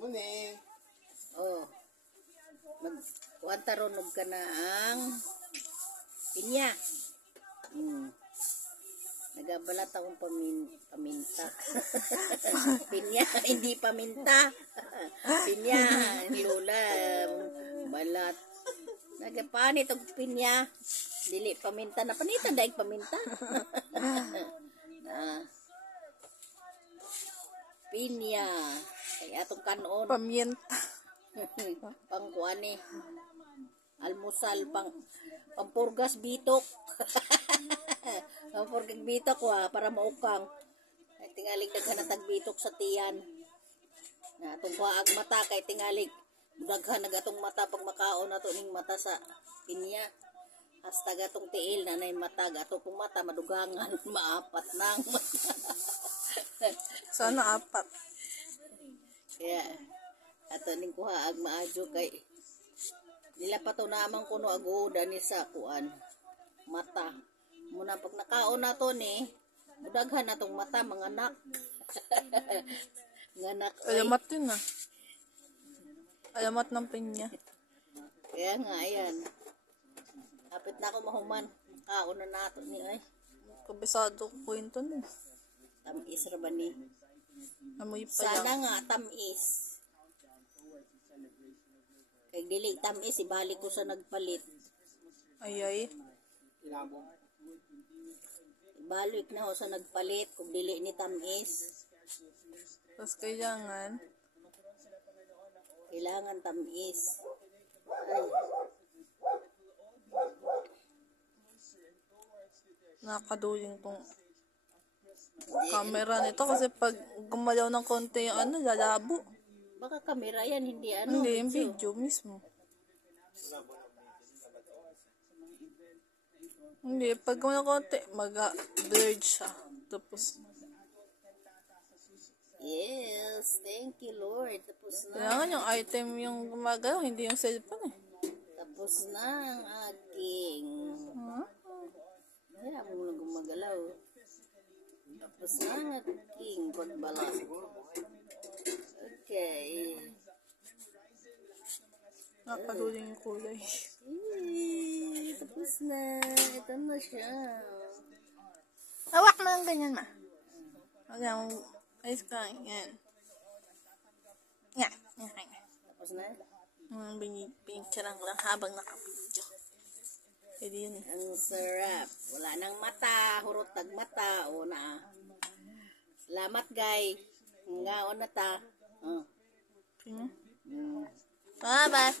Muni. Oh. Magkuwanta ron ka na ang pinya. Nagabalat akong paminta. Pinya, hindi paminta. Pinya, lula, balat. Nagapanit og pinya. Dili paminta na panitan daig paminta. Pinya. Kay atong kanon. Paminta. Pangkuani. Almusal pampurgas bitok. Pampurgas bitok para maukang. Ay tingalig daghan tag bitok sa tiyan. Na atong kuaag mata kay tingalig daghan nagatong mata pag makaon nato ning mata sa pinya. Hasta gatong tiil na nay mata gato pong mata madugangan maapat nang. Sana apat. Kaya ato ning kuhaag maadyo kay nila pa to namang kuno agoda ni sa kuan mata muna pag nakaon nato ni daghan natong mata mga anak. Nganak Alamat yun ah. Alamat ng pinya. kaya nga ayan kapit na ako mahuman kaon na nato ni ay Kabisado ko yun to eh. tamis ra ba ni Amoy pa sana lang. nga tamis kay dili tamis ibalik ko sa nagpalit Ay. ibalik na ho sa nagpalit kung dili ni tamis. Tapos kailangan Tamis. Ay, nakaduling tong camera nito kasi pag gumalaw ng konti yung lalabo. baka kamera yan, hindi ano. Hindi, yung video mismo. Hindi, pag gumalaw ng konti, mag-blurred siya. Tapos, Yes, thank you Lord. Tapos na. kailangan yung item yung gumagalaw, hindi yung cellphone eh. Tapos na ang aking. Kaya mo na gumagalaw. Tapos na ang aking pagbalas. Okay. Nakaduling yung kulay. Tapos na. Ito na siya. Hawak mo lang ganyan ma. Hanggang ayos ka lang. Yan. Yan. Tapos na. Pinicturean ko lang habang nakapidyo. Pwede yun eh. Ang sarap. Wala nang mata. Hurot tag mata. O na. Salamat guys. Ngaon na ta. Bye-bye.